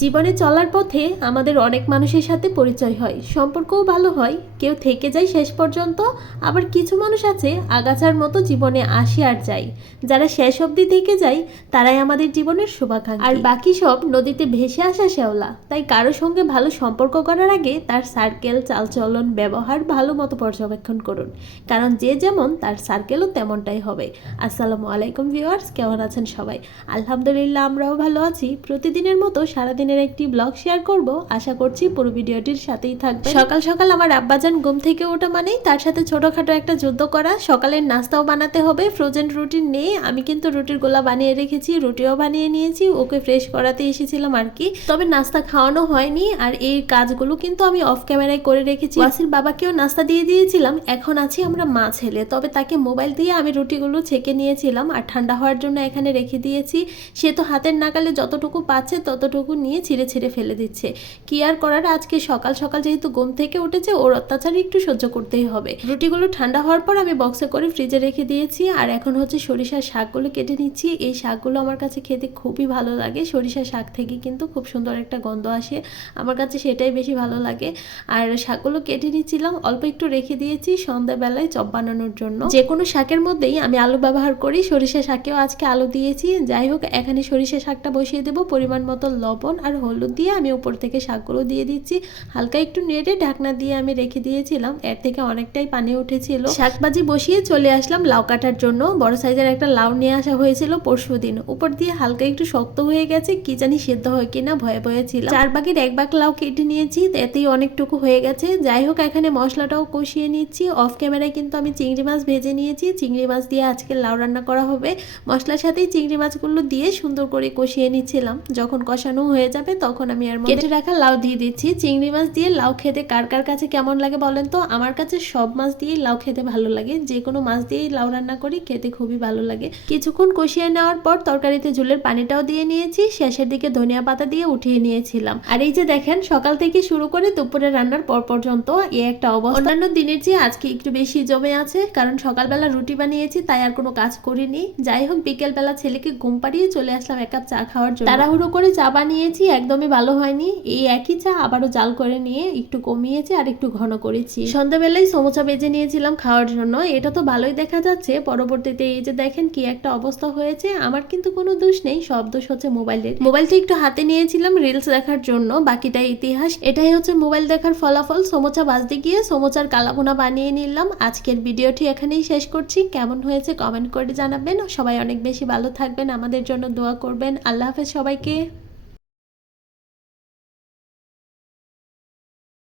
জীবনে চলার পথে আমাদের অনেক মানুষের সাথে পরিচয় হয়, সম্পর্কও ভালো হয়, কেউ থেকে যায় শেষ পর্যন্ত। আবার কিছু মানুষ আছে আগাছার মতো জীবনে আসে আর যায়। যারা শেষ অবধি থেকে যায় তারাই আমাদের জীবনের শুভাকাঙ্ক্ষী, আর বাকি সব নদীতে ভেসে আসা শ্যাওলা। তাই কারো সঙ্গে ভালো সম্পর্ক করার আগে তার সার্কেল, চালচলন, ব্যবহার ভালো মতো পর্যবেক্ষণ করুন, কারণ যে যেমন তার সার্কেলও তেমনটাই হবে। আসসালামু আলাইকুম ভিউয়ার্স, কেমন আছেন সবাই? আলহামদুলিল্লাহ, আমরাও ভালো আছি। প্রতিদিনের মতো সারাদিনের একটি ব্লগ শেয়ার করব, আশা করছি পুরো ভিডিওটির সাথেই থাকবে। সকাল সকাল আমার আব্বাজান ঘুম থেকে ওঠা মানেই তার সাথে ছোটখাটো একটা যুদ্ধ করা। সকালের নাস্তাও বানাতে হবে, ফ্রোজেন রুটি নেই, আমি কিন্তু রুটির গোলা বানিয়ে রেখেছি, রুটিও বানিয়ে নিয়েছি, ওকে ফ্রেশ করাতে এসেছিলাম আর কি। তবে নাস্তা খাওয়ানো হয়নি, আর এই কাজগুলো কিন্তু আমি অফ ক্যামেরায় করে রেখেছি। ওয়াসির বাবাকেও নাস্তা দিয়ে দিয়েছিলাম। এখন আছি আমরা মা ছেলে, তবে তাকে মোবাইল দিয়ে আমি রুটিগুলো ছেঁকে নিয়েছিলাম আর ঠান্ডা হওয়ার জন্য এখানে রেখে দিয়েছি। সে তো হাতের নাগালে যতটুকু পাচ্ছে ততটুকু নিয়ে ছিঁড়ে ছিঁড়ে ফেলে দিচ্ছে। কি আর করার, আজকে সকাল সকাল যেহেতু ঘুম থেকে উঠেছে, ওর অত্যাচার একটু সহ্য করতেই হবে। রুটিগুলো ঠান্ডা হওয়ার পর আমি বক্সে করে ফ্রিজে রেখে দিয়েছি। আর এখন হচ্ছে সরিষার শাকগুলো কেটে নিচ্ছি। এই শাকগুলো আমার কাছে খেতে খুবই ভালো লাগে। সরিষার শাক থেকে কিন্তু খুব সুন্দর একটা গন্ধ আসে, আমার কাছে সেটাই বেশি ভালো লাগে। আর শাকগুলো কেটে নিচ্ছিলাম, অল্প একটু রেখে দিয়েছি সন্ধ্যাবেলায় চপ বানানোর জন্য। যে কোনো শাকের মধ্যেই আমি আলু ব্যবহার করি, সরিষা শাকেও আজকে আলু দিয়েছি। যাই হোক, এখানে সরিষা শাকটা বসিয়ে দেবো। পরিমাণ মতো লবণ আর হলুদ দিয়ে আমি উপর থেকে শাকগুলো দিয়ে দিচ্ছি। হালকা একটু নেড়ে ঢাকনা দিয়ে আমি রেখে দিয়েছিলাম, এর থেকে অনেকটাই পানি উঠেছিল। শাকবাজি বসিয়ে চলে আসলাম লাউ কাটার জন্য। বড় সাইজের একটা লাউ নিয়ে আসা হয়েছিল পরশুদিন, উপর দিয়ে হালকা একটু শক্ত হয়ে গেছে, কি জানি সেদ্ধ হয় কিনা ভয়ে ভয়ে ছিল। 4 ভাগের 1 ভাগ লাউ কেটে নিয়েছি, এতেই অনেকটুকু হয়ে গেছে। যাই হোক, এখানে মশলাটাও কষিয়ে নিচ্ছি। অফ ক্যামেরায় কিন্তু আমি চিংড়ি মাছ ভেজে নিয়েছি, চিংড়ি মাছ দিয়ে আজকে লাউ রান্না করা হবে। মশলার সাথেই চিংড়ি মাছগুলো দিয়ে সুন্দর করে কষিয়ে নিচ্ছিলাম। যখন কষানো হয়ে যাবে তখন আমি আর কেটে রাখা লাউ দিয়ে দিচ্ছি। চিংড়ি মাছ দিয়ে লাউ খেতে কার কার কাছে কেমন লাগে বলেন তো? আমার কাছে সব মাছ দিয়েই লাউ খেতে ভালো লাগে, যে কোনো মাছ দিয়েই লাউ রান্না করি, খেতে খুবই ভালো লাগে। কিছুক্ষণ কষিয়ে নেওয়ার পর তরকারিতে ঝোলের পানিটাও দিয়ে নিয়েছি, শেষের দিকে ধনিয়া পাতা দিয়ে উঠিয়ে নিয়েছিলাম। আর এই যে দেখেন, সকাল থেকে শুরু করে দুপুরে রান্নার পর পর্যন্ত এই একটা অবস্থা। অন্যান্য দিনের চেয়ে আজকে একটু বেশি জমে আছে, কারণ সকালবেলা রুটি বানিয়েছি, তাই আর কোনো কাজ করিনি। যাই হোক, বিকেলবেলা ছেলেকে ঘুম পাড়িয়ে চলে আসলাম 1 কাপ চা খাওয়ার জন্য। তাড়াহুড়ো করে চা বানিয়েছি, একদমই ভালো হয়নি। এই একই চা আবারও জাল করে নিয়ে একটু কমিয়েছি আর একটু ঘন করেছি। সন্ধ্যাবেলায় সমোসা বেজে নিয়েছিলাম খাওয়ার জন্য। এটা তো ভালোই দেখা যাচ্ছে, পরবর্তীতে এই যে দেখেন কি একটা অবস্থা হয়েছে। আমার কিন্তু কোনো দোষ নেই, সব দোষ হচ্ছে মোবাইলের। মোবাইলটা একটু হাতে নিয়েছিলাম রিলস দেখার জন্য, বাকিটাই ইতিহাস। এটাই হচ্ছে মোবাইল দেখার ফলাফল। সমোসা ভাজতে গিয়ে সমোসার কালাভুনা বানিয়ে নিলাম। আজকের ভিডিওটি এখানেই শেষ করছি। কেমন হয়েছে কমেন্ট করে জানাবেন। সবাই অনেক বেশি ভালো থাকবেন, আমাদের জন্য দোয়া করবেন। আল্লাহ হাফেজ সবাইকে।